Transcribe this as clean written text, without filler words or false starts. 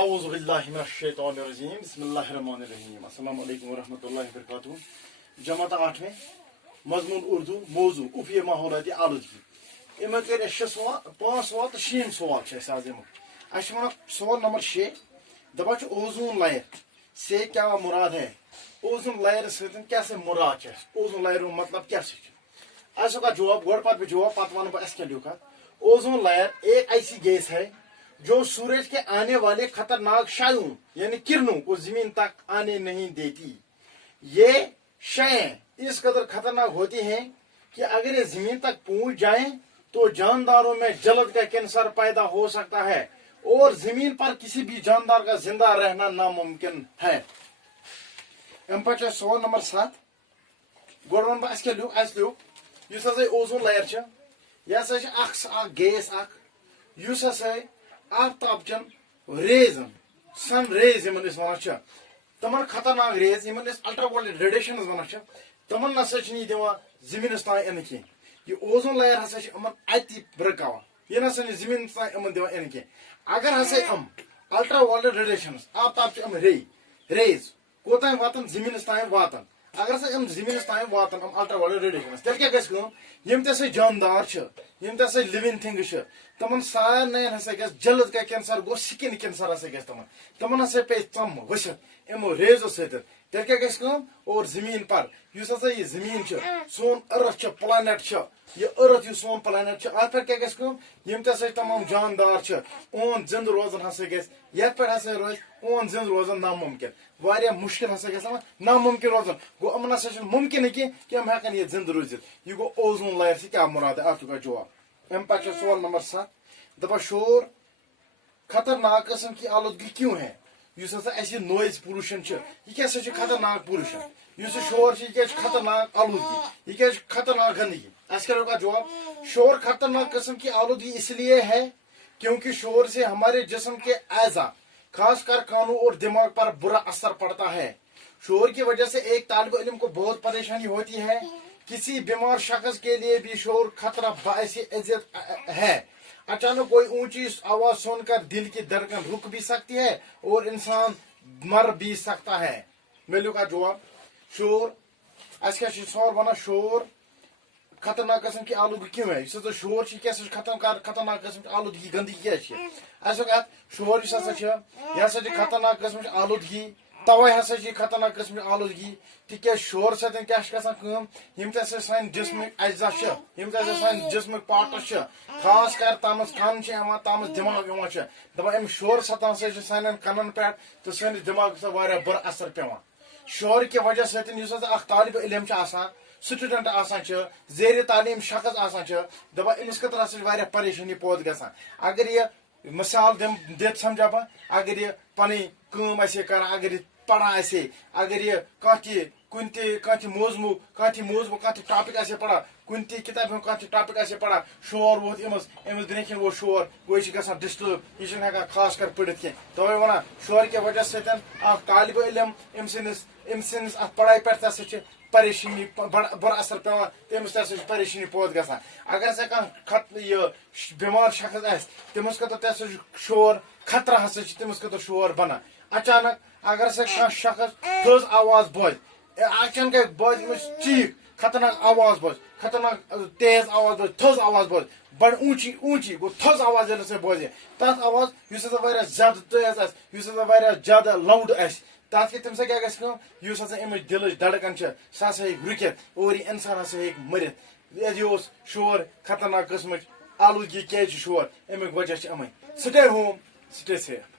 اعوذ باللہ من الشیطان الرجیم بسم اللہ الرحمن الرحیم السلام علیکم ورحمۃ اللہ وبرکاتہ. جماعت 8 میں مضمون اردو موضوع افیہ ماحولیاتی آلودگی. ام کر 5 سوال تو 6 سوال آج اچھا ون سوال نمبر 6 دپان اوزون لائر سے کیا مراد ہے. اوزون لائر ستن کیا سے مراد ہے اوزون لائر مطلب کیا سے کا جواب گوڑ پہ جواب پتہ ون بہ کیا لکھا. اوزون لائر ایک ایسی گیس ہے جو سورج کے آنے والے خطرناک شعاعوں یعنی کرنوں کو زمین تک آنے نہیں دیتی. یہ شعاعیں اس قدر خطرناک ہوتی ہیں کہ اگر یہ زمین تک پہنچ جائیں تو جانداروں میں جلد کا کینسر پیدا ہو سکتا ہے اور زمین پر کسی بھی جاندار کا زندہ رہنا ناممکن ہے. ام پہ سوال نمبر 7 گوڑ ون بہ لوگ اس اوزون لائر یہ گیس اس آفتاب چن ریز سن ریز ونان تمن خطرناک ریز الٹرا وائلٹ ریڈیشن ونان تمن نسا زمینس تان ان کی. یہ اوزون لائر ہسا اتی برکاوان یہ نسا زمین تان ان کی. اگر ہسا الٹرا وائلٹ ریڈیشن آفتاب چم ریز کوتان واتن زمینس تان واتن اگر ہسا زمینس تان واتن الٹرا وائلٹ ریڈیشن تیل کیا یم تہ جاندار یم تہ لونگ تھنگز تمن سارے ہسا گھس جلد کا کینسر گو سکن کینسر ہسا گھس تمن ہسا پہ ژم ورست یمو ریزو ستن تیل کیا گھس اور زمین پر اس ہسا یہ زمین سون ارتھ پلانٹ یہ ارتھ یہ سون پلانٹ ات پہ کیا گھس یم تہ تمام جاندار اون زند روزن ہسا گھس یت پہ ہسا روز اون زند روزن ناممکن واریاہ مشکل ہسا گھس ناممکن روزن گو امن ہسا ممکن کہ ہم ہیکن یہ زند روزت. یہ گو اوزون لائر سے کیا مراد ہے ات کا جواب. ام پہ سوال نمبر 7 دپان شور خطرناک قسم کی آلودگی کیوں ہے. اس ہسا نوائز پولوشن یہ کیا خطرناک پولوشن اس شور یہ خطرناک آلودگی یہ کیا خطرناک گندگی. اس کرو کا جواب شور خطرناک قسم کی آلودگی اس لیے ہے کیونکہ شور سے ہمارے جسم کے اعضاء خاص کر کانوں اور دماغ پر برا اثر پڑتا ہے. شور کی وجہ سے ایک طالب علم کو بہت پریشانی ہوتی ہے. کسی بیمار شخص کے لیے بھی شور خطرہ باعث اذیت ہے. اچانک کوئی اونچی آواز سن کر دل کی دھڑکن رک بھی سکتی ہے اور انسان مر بھی سکتا ہے. میلو کا جواب شور اس کیا سوال ونان شور خطرناک قسم کی آلودگی کیوں ہے. اس شور کیا خطرناک قسم کی آلودگی گندگی کیا شور یہ خطرناک قسم کی آلودگی توے ہسا خطرناک قسم کی آلودگی تک شور ستن کیا یم تہ سان جسمک اجزاء یم تہ سان جسمک پارٹس خاص کر تامس کن تامس دماغ دپان ام شور ستان سان کنن پہ تو سانس دماغ واریاہ بر اثر پیوان. شور کی وجہ ستن طالب علم سٹوڈنٹ زیر تعلیم شخص دپان امس خطر ہسا واریاہ پریشانی پود گژھان. اگر یہ مثال دت سمجھا بہ اگر یہ پنی کام کران اگر یہ پڑھان اگر یہ کھانا موضوع ٹاپک پڑھان کن کتاب ہند ٹاپک پڑھان شور ووت امس برکن وہ شور گو یہ گھان ڈسٹرب یہ ہیکان خاص کر پڑھت کی. توے ونان شور کی وجہ ستن طالب علم ام سندس ات پڑھائی پہ پریشانی بر اثر پیوان تمس تہ پریشانی پود گژھان. اگر ہسا یہ بیمار شخص تمس خطر تہ شور خطرہ ہسا تمس خطر شور بنان. اچانک اگر ہسا شخص تھز آواز بوز اچانک بوز چیخ خطرناک آواز بوز خطرناک تیز آواز بوز تھز آواز بوز بڑ اونچی گو تھز آواز یل بوزِ تر آواز اس زیادہ تیز اس زیادہ لاؤڈ تک تم سا کیا گھس امچ دلچ دھڑکن سا رکت اور یہ انسان ہسا مرت. یہ شور خطرناک قسم آلودگی کی شور امیک وجہ امن. سٹے ہوم سٹے سیف.